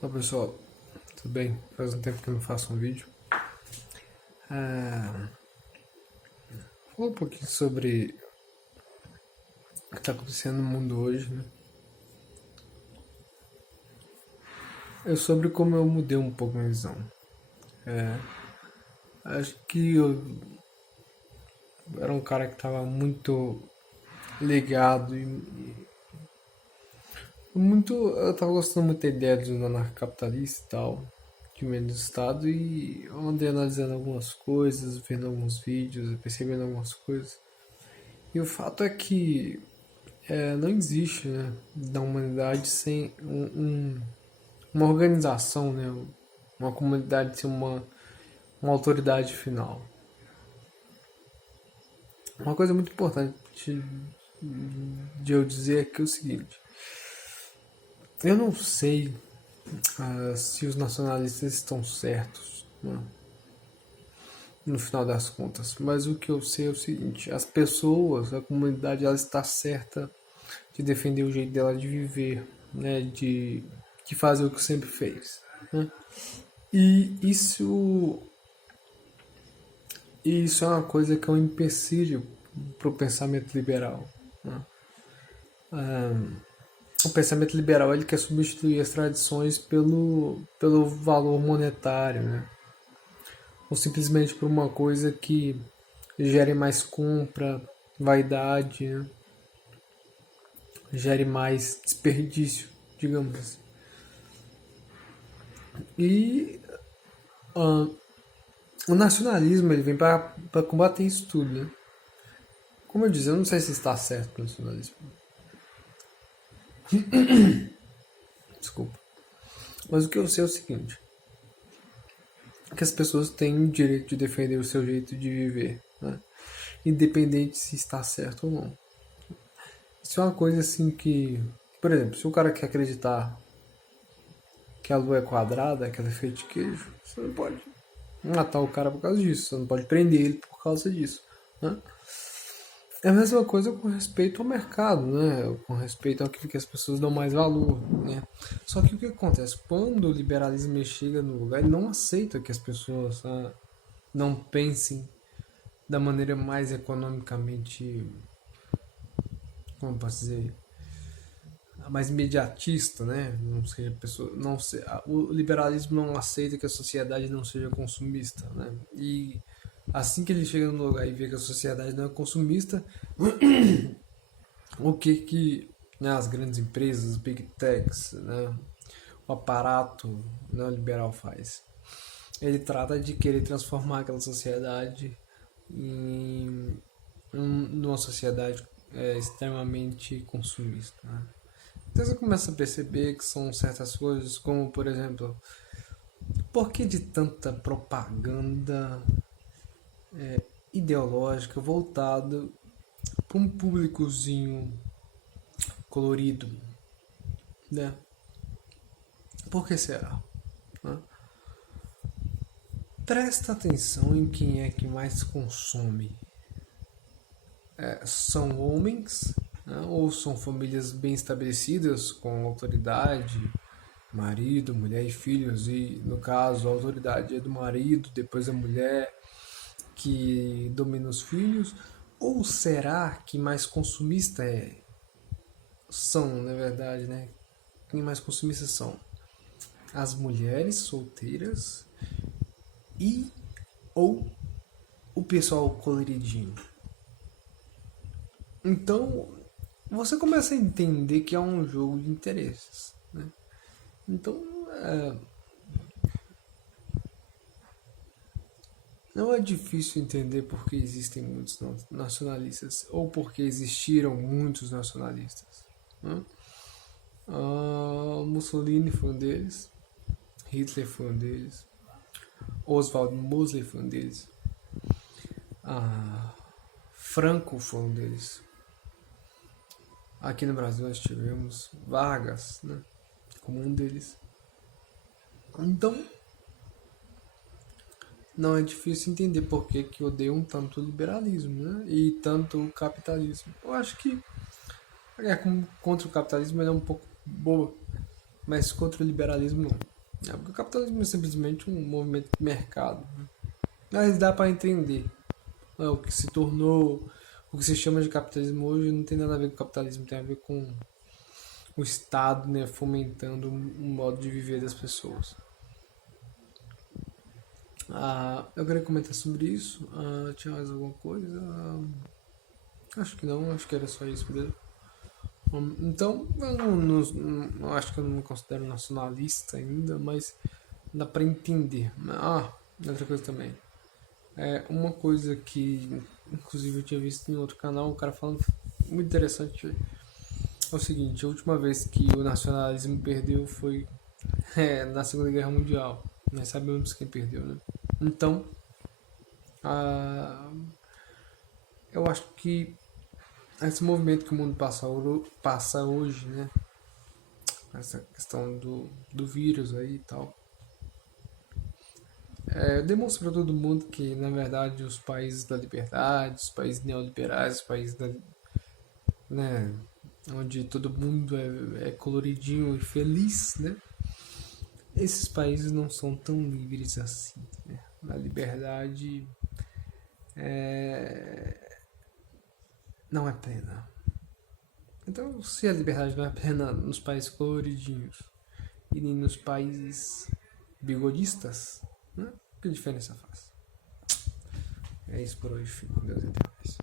Olá pessoal, tudo bem? Faz um tempo que eu não faço um vídeo. Falar um pouquinho sobre o que está acontecendo no mundo hoje, né? Sobre como eu mudei um pouco a minha visão. Acho que eu era um cara que estava muito ligado eu estava gostando muito da ideia do anarcocapitalista e tal, de meio do Estado, e eu andei analisando algumas coisas, vendo alguns vídeos, percebendo algumas coisas. E o fato é que não existe, né, da humanidade sem uma organização, né, uma comunidade sem uma autoridade final. Uma coisa muito importante de eu dizer aqui é o seguinte: eu não sei se os nacionalistas estão certos, né, no final das contas, mas o que eu sei é o seguinte: as pessoas, a comunidade, ela está certa de defender o jeito dela de viver, né, de fazer o que sempre fez, né? E isso é uma coisa que é um empecilho para o pensamento liberal, né? O pensamento liberal ele quer substituir as tradições pelo valor monetário, né? Ou simplesmente por uma coisa que gere mais compra, vaidade, né? Gere mais desperdício, digamos assim. E uh, o nacionalismo ele vem para combater isso tudo, né? Como eu disse, eu não sei se está certo o nacionalismo. Desculpa. Mas o que eu sei é o seguinte: que as pessoas têm o direito de defender o seu jeito de viver, né? Independente se está certo ou não. Isso é uma coisa assim que, por exemplo, se o cara quer acreditar que a lua é quadrada, que ela é feita de queijo, você não pode matar o cara por causa disso, você não pode prender ele por causa disso, né? É a mesma coisa com respeito ao mercado, né? Com respeito ao que as pessoas dão mais valor, né? Só que o que acontece? Quando o liberalismo chega no lugar, ele não aceita que as pessoas não pensem da maneira mais economicamente, como eu posso dizer, mais imediatista, né? Não seja pessoa, não se, o liberalismo não aceita que a sociedade não seja consumista, né? E assim que ele chega no lugar e vê que a sociedade não é consumista, o que né, as grandes empresas, as big techs, né, o aparato neoliberal faz? Ele trata de querer transformar aquela sociedade em numa sociedade extremamente consumista, né? Então você começa a perceber que são certas coisas, como por exemplo, por que de tanta propaganda ideológica voltada para um públicozinho colorido, né? Por que será? Né? Presta atenção em quem é que mais consome. São homens, né? Ou são famílias bem estabelecidas com autoridade, marido, mulher e filhos, e no caso a autoridade é do marido, depois a mulher que domina os filhos, ou será que mais consumista são, na verdade, né? Quem mais consumistas são as mulheres solteiras e ou o pessoal coloridinho. Então, você começa a entender que é um jogo de interesses, né? Então, não é difícil entender por que existem muitos nacionalistas ou por que existiram muitos nacionalistas, né? Mussolini foi um deles, Hitler foi um deles, Oswald Mosley foi um deles, Franco foi um deles. Aqui no Brasil nós tivemos Vargas, né, como um deles. Então, não é difícil entender por que odeiam tanto o liberalismo, né, e tanto o capitalismo. Eu acho que contra o capitalismo ele é um pouco boa, mas contra o liberalismo não. Porque o capitalismo é simplesmente um movimento de mercado, né? Mas dá para entender, né? O que se tornou, o que se chama de capitalismo hoje não tem nada a ver com capitalismo, tem a ver com o Estado, né, fomentando um modo de viver das pessoas. Eu queria comentar sobre isso. Tinha mais alguma coisa? Acho que não, acho que era só isso mesmo. Então, eu não acho que eu não me considero nacionalista ainda, mas dá pra entender. Outra coisa também. Uma coisa que, inclusive, eu tinha visto em outro canal, um cara falando muito interessante. É o seguinte: a última vez que o nacionalismo perdeu foi na Segunda Guerra Mundial. Nós sabemos quem perdeu, né? Então, ah, eu acho que esse movimento que o mundo passa hoje, né? Essa questão do vírus aí e tal, demonstra para todo mundo que, na verdade, os países da liberdade, os países neoliberais, os países né, onde todo mundo é coloridinho e feliz, né? Esses países não são tão livres assim, né? A liberdade não é plena. Então, se a liberdade não é plena nos países coloridinhos e nem nos países bigodistas, né? Que diferença faz? É isso por hoje. Fico com Deus e até mais.